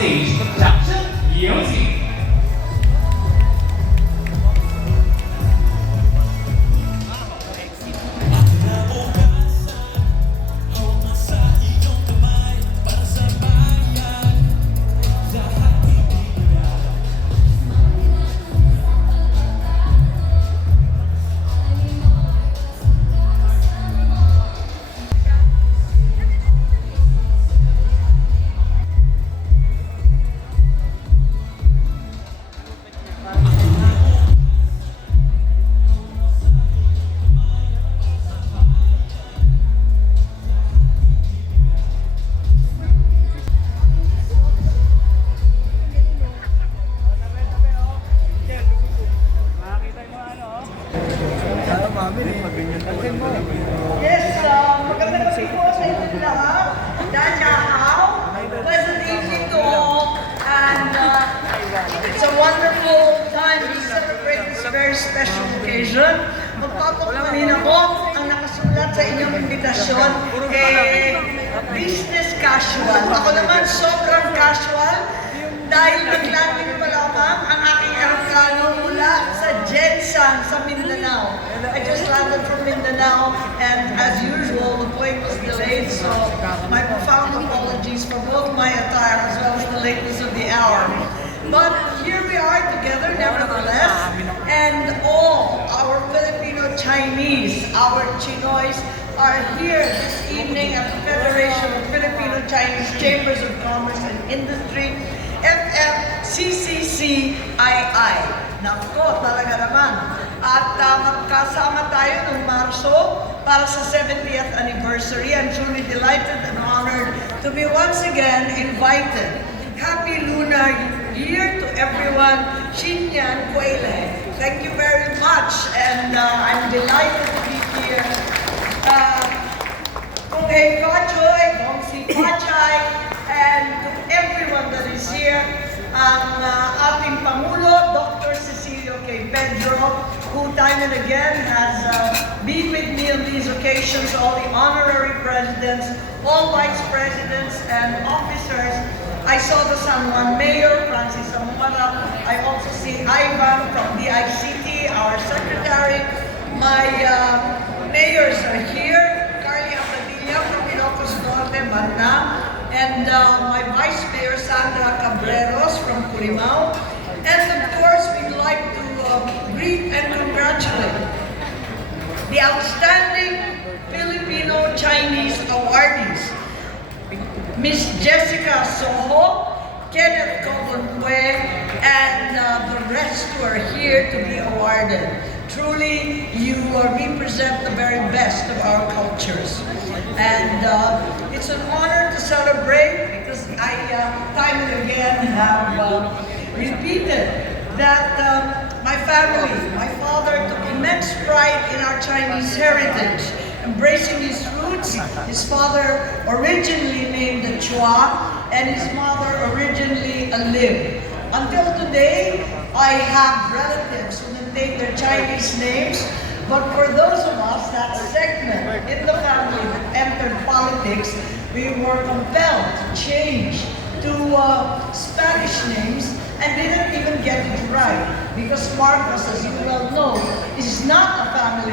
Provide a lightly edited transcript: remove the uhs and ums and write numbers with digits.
stage，掌声有请。 Yes, magandang gabi po sa inyo lahat. Daja How, pleasant evening to all. And it's a wonderful time to celebrate this very special occasion. Magpapakumanin ako ang nakasulat sa inyong invitasyon, business casual. Ako naman sobrang casual dahil nag-landing pa lamang ang aking aeroplano mula sa Jensan sa Mindanao. I just landed from Mindanao, and as usual, the plane was delayed, so my profound apologies for both my attire as well as the lateness of the hour. But here we are together, nevertheless, and all our Filipino Chinese, our Chinoys, are here this evening at the Federation of Filipino Chinese Chambers of Commerce and Industry, FFCCCII. Nako, talaga naman. At magkasama tayo noong Marso para sa 70th anniversary. I'm truly delighted and honored to be once again invited. Happy Lunar Year to everyone. Xinyan Kuele. Thank you very much, and I'm delighted to be here. Kung Hei Kachoy, Kung Si Pachay, and to everyone that is here, ang ating Pangulo, Dr. Cecilio K. Pedro, who time and again has been with me on these occasions, all the honorary presidents, all vice presidents and officers. I saw the San Juan Mayor, Francis Zamora. I also see Ivan from DICT, our secretary. My mayors are here, Carly Apadilla from Ilocos Norte, Manna, and my Vice Mayor Sandra Cabreros from Curimao. And of course, we'd like to greet and congratulate the outstanding Filipino Chinese awardees, Miss Jessica Soho, Kenneth Cobonque, and the rest who are here to be awarded. Truly, you represent the very best of our cultures. And it's an honor to celebrate because I time and again have repeated that my family, my father took immense pride in our Chinese heritage, embracing his roots. His father originally named a Chua and his mother originally a Lim. Until today, I have relatives who take their Chinese names, but for those of us, that segment in the family that entered politics, we were compelled to change to Spanish names and didn't even get it right because Marcos, as you well know, is not a family